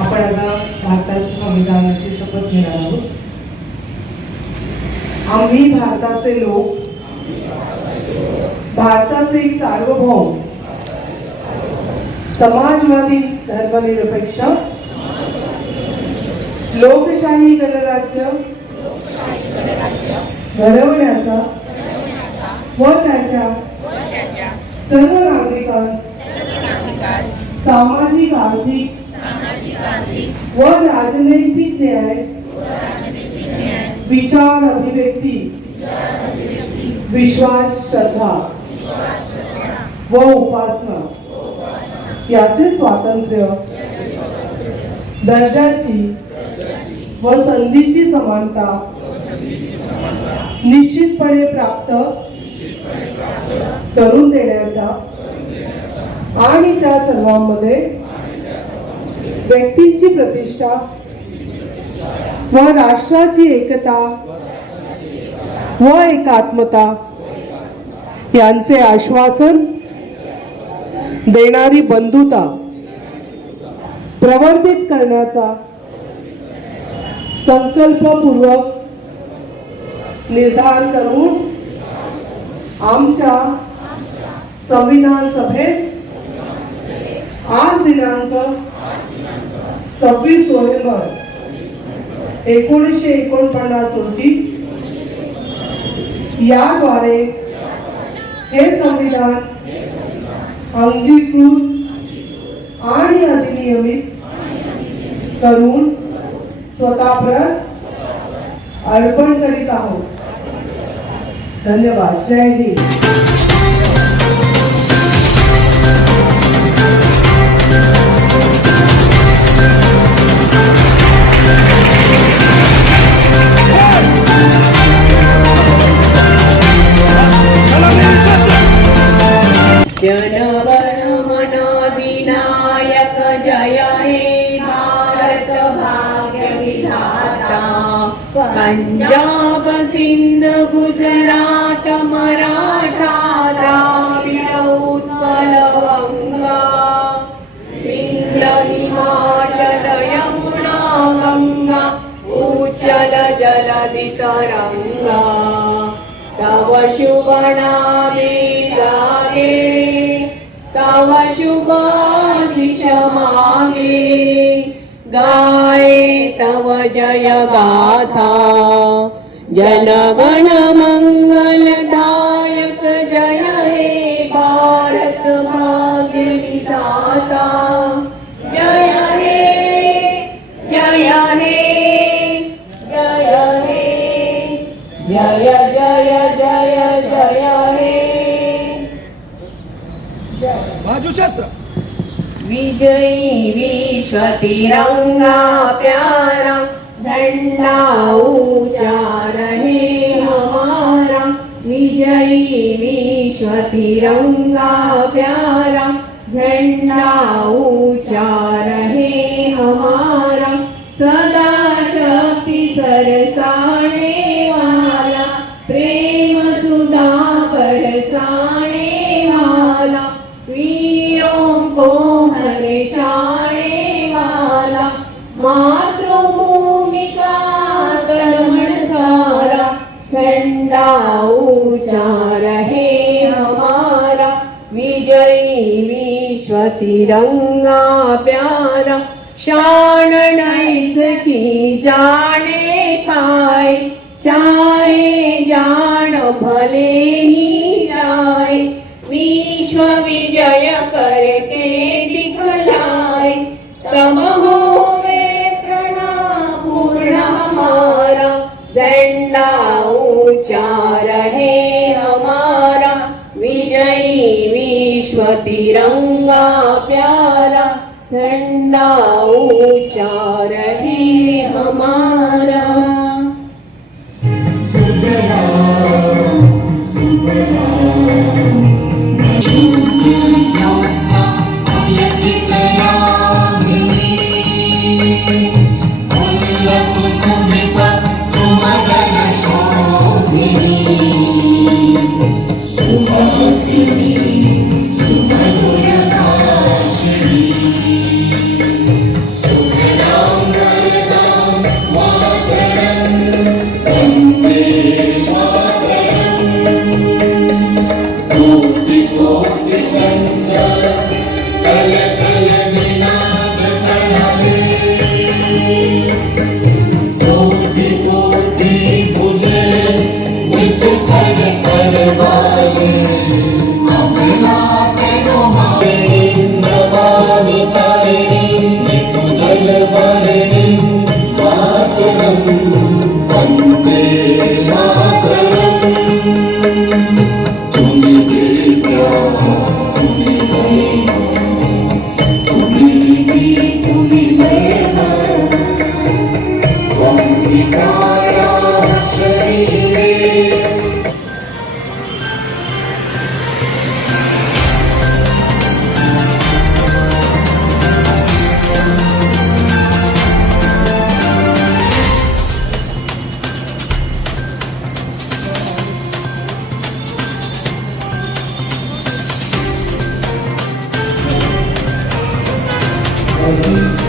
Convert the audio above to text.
आपण आता भारताच्या संविधानाची शपथ घेणार आहोत. आम्ही भारताचे लोक, भारताचे सार्वभौम, समाजवादी, धर्मनिरपेक्ष, लोकशाही गणराज्य घडवण्याचा व त्याच्या सर्व नागरिकांस सामाजिक, आर्थिक व राजनैतिक न्याय, विचार, अभिव्यक्ती, विश्वास, श्रद्धा व उपासना याचे स्वातंत्र्य, दर्जाची व संधीची समानता निश्चितपणे प्राप्त करून देण्याचा आणि त्या सर्वांमध्ये व्यक्तींची प्रतिष्ठा व राष्ट्राची एकता व एकात्मता यांचे आश्वासन देणारी बंधुता प्रवर्धित करण्याचा संकल्पपूर्वक निर्धार करून आमच्या संविधान सभेत आज दिनांक 26 नोव्हेंबर 1949 रोजी याद्वारे हे संविधान अंगीकृत आणि अधिनियमित करून स्वतःप्रत अर्पण करीत आहोत. धन्यवाद. जय हिंद. जनगण मन अधिनायक जय हे भारत भाग्य विधाता. पंजाब, सिंध, गुजरात, मराठा, द्राविड, उत्कल, गंगा, सिंध, हिमाचल, यमुना, गंगा, उच्चल जलधि तरंगा. तव शुभ नामे गाये, तव शुभ आशीष मागे, गाये तव जय गाथा. जनगण मंगलदायक जय हे भारत भाग्य विधाता. जय हे, जय हे, जय हे, जय जय जय जय हे. बाजूशास्त्र. विजयी विश्व तिरंगा प्यारा, झंडा ऊंचा रहे हमारा. विजयी विश्व तिरंगा प्यारा, झंडा ऊंचा रहे हमारा. सदा शक्ति सरसाने वाला, प्रेम सुधा बरसाने वाला, वीरों को हर्षाने वाला. मातृभूमि का तन सारा, झंडा ऊंचा रहे हमारा. विजयी विश्व तिरंगा प्यारा, शान नैसकी जाने पाए. चाहे जान भले ही जाए, विश्व विजय करके दिखलाए. तब होवे प्रणाम पूर्ण हमारा, झंडा ऊंचा रहे हमारा. विजयी विश्व तिरंगा प्यारा, झंडा ऊंचा रहे हमारा. सुमधुर भाषिणी, सुखद Thank you.